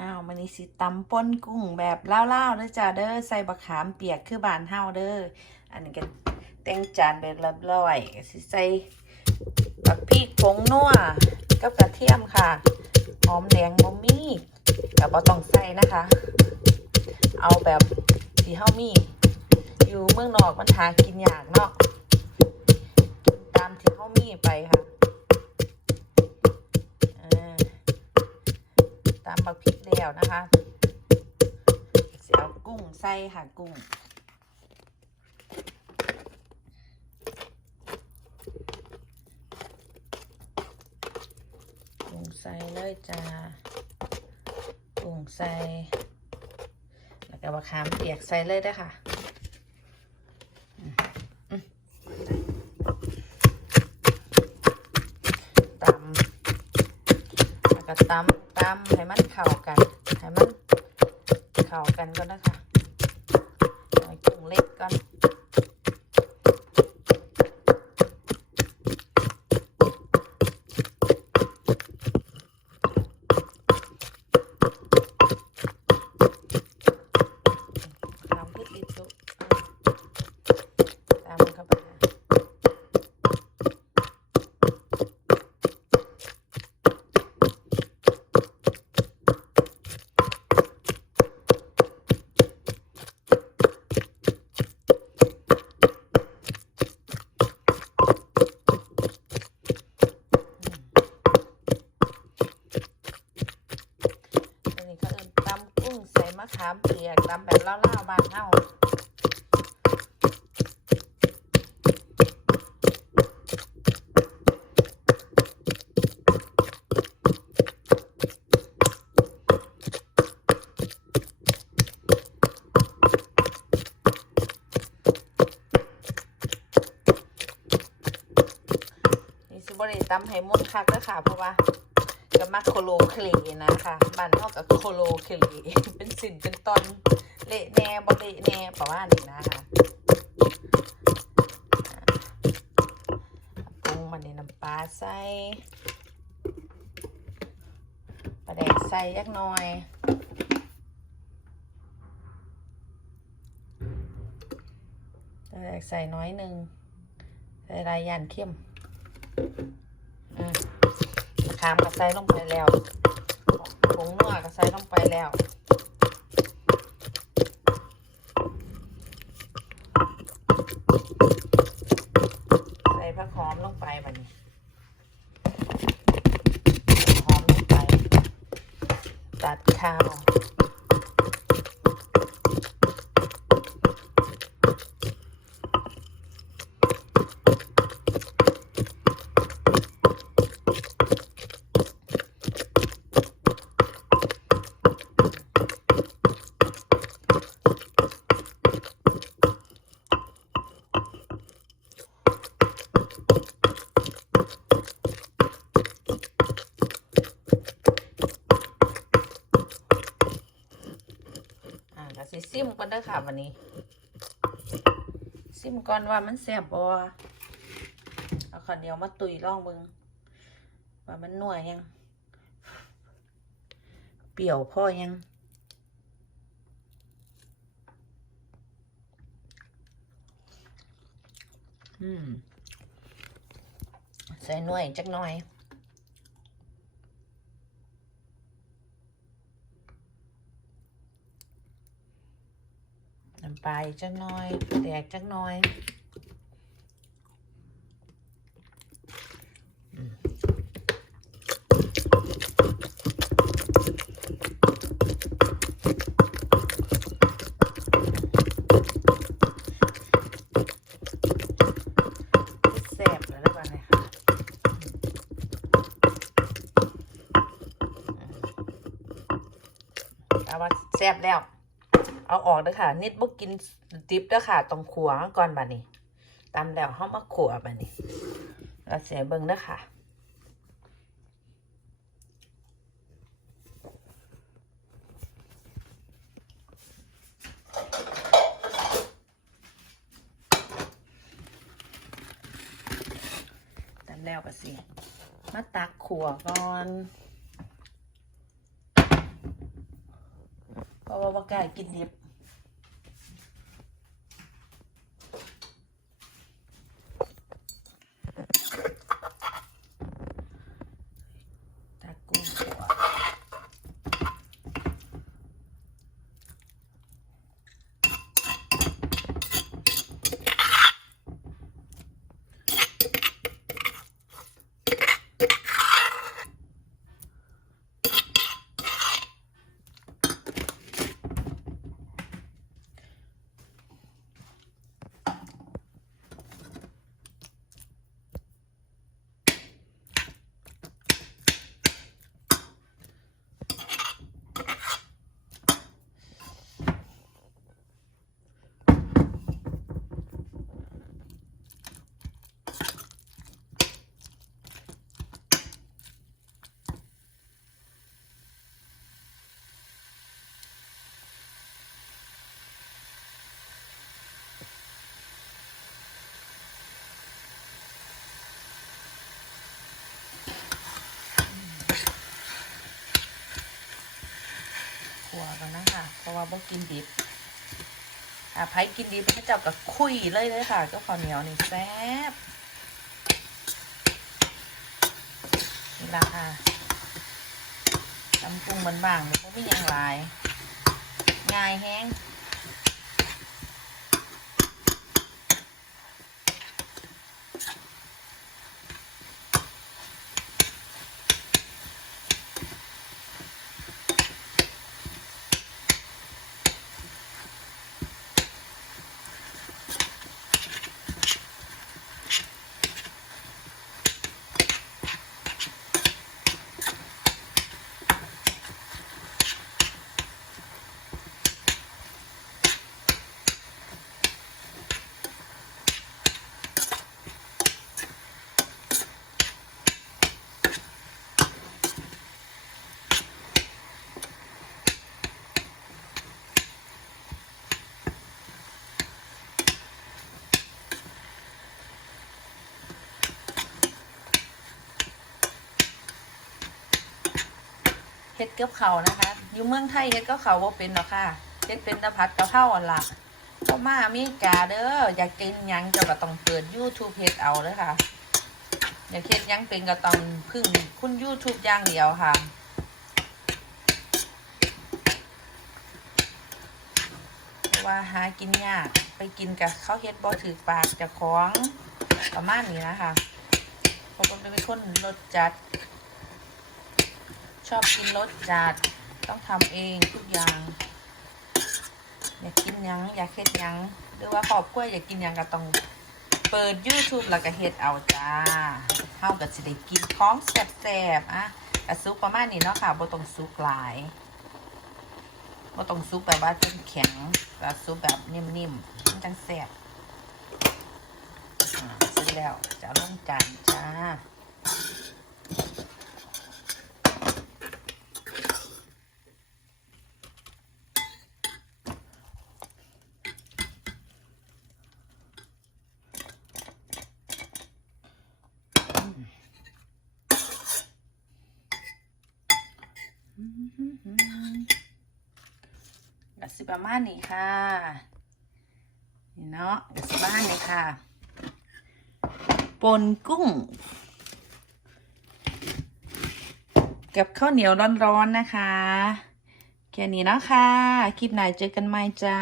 อ้าวมันนี้สิตำป้นกุ้งแบบเล่าๆเด้อจ้าเด้อใส่บะขามเปียกคือบานเฮาเด้ออันนี้ก็แต่งจานแบบเรียบร้อยสิใส่บักพริกผงนัวกับกระเทียมค่ะหอมแดงบ่มีก็บ่ต้องใส่นะคะ เอาแบบที่เฮามี อยู่เมืองนอกมันหากินยากเนาะตามที่เฮามีไปค่ะเออ ตามบักพริกแล้วนะคะเสียกุ้งใส่ค่ะกุ้งกุ้งใส่เลยจ้ากุ้งใส่แล้วก็มะขามเปียกใส่เลยด้วยค่ะตำแล้วก็ตำ ตำให้มันเข้ากันให้มันเข้ากันก่อนนะคะเอากุ้งเล็กก่อนตำพริกอีกตุตำเข้าไปค่ะ อันนี้เขาเอิ้นตำกุ้งใส่มะขามเปียกตำแบบเล่าๆบ้านเฮานี่สิบ่ได้ตำให้มุนคักเด้อค่ะเพราะว่า กับมาโคโลเคลนะคะบ้านนอกกับโคโลเคลเป็นสินเป็นตอนเละแน่บ่เละแน่ประมาณนี้นะคะปรุงมันในน้ำปลาใส่ปลาแดกใส่ยักหน่อยปลาแดกใส่น้อยหนึ่งใส่รายยันเข้มอืม ขามก็ใส่ลงไปแล้วผงนัวก็ใส่ลงไปแล้ว ใส่ผักหอมลงไปบัดนี้หอมลงไป ตัดข้าว อ่าก็สิ ซิมก่อนเด้อค่ะวันนี้ ซิมก่อนว่ามันแซ่บบ่เอาข้าวเหนียวมาตุยลองเบิงว่ามันนัวยัง เปรี้ยวพ่อยังอืมใส่หน่วยจักหน่อย น้ำปลาอีกจักน่อยแดกจักน่อยแซ่บแล้วนะบ้านเนี่ยค่ะเอาว่าแซ่บแล้ว เอาออกเด้อค่ะ นิดบ่กินดิบเด้อค่ะต้องขัวก่อนบัดนี้ตามแล้วเฮามาขัวบัดนี้แล้วเสียเบิ่งเด้อค่ะตามแล้วก็สิ มาตักขัวก่อนะว่าบ่กล้ากินดิบ ตากุ้งขัว ขัวกันนะคะ เพราะว่าบ่กินดิบอะไผกินดิบพระเจ้ากับคุยเลยเลยค่ะก็ข้าวเหนียวนี่แซ่บนี่ละค่ะตำปรุงบางๆนี่ก็ไม่ยังหลายง่ายแห้ง เฮ็ดกับเขานะคะ อยู่เมืองไทยเฮ็ดกับเขาวบ่เป็นหรอกค่ะเฮ็ดเป็นตะพัดกะเพราอันละพอมาอเมริกาเด้ออยากกินยังจ้าก็ต้องเปิด YouTube เฮ็ดเอาเด้อค่ะ อยากเฮ็ดยังเป็นก็ต้องพึ่งคุณ YouTube อย่างเดียวค่ะว่าหากินยากไปกินกับเขาเฮ็ดบ่ถือปากเจะของประมาณนี้นะคะเพราะผมเป็นคนรสจัด ชอบกินรสจัด ต้องทำเองทุกอย่าง อยากกินยังอยากเฮ็ดยังหรือว่าครอบครัวยอยากกินยังก็ต้องเปิด YouTube แล้วก็เฮ็ดเอาจ้าเฮาก็สิได้กินของแซ่บๆอะก็ซุปประมาณนี้เนาะค่ะบ่ต้องซุปหลายบ่ต้องซุปแบบว่าจนแข็งแบบซุปแบบนิ่มๆมันจังแซ่บอ่าเสร็จแล้วจะเอาลงจานจ้า กัสิประมาณนี้ค่ะนี่เนาะกัสิประมานนี้ค่ะปนกุ้ง กับข้าวเหนียวร้อนๆนะคะ แค่นี้เนาะค่ะ คลิปไหนเจอกันใหม่จ้า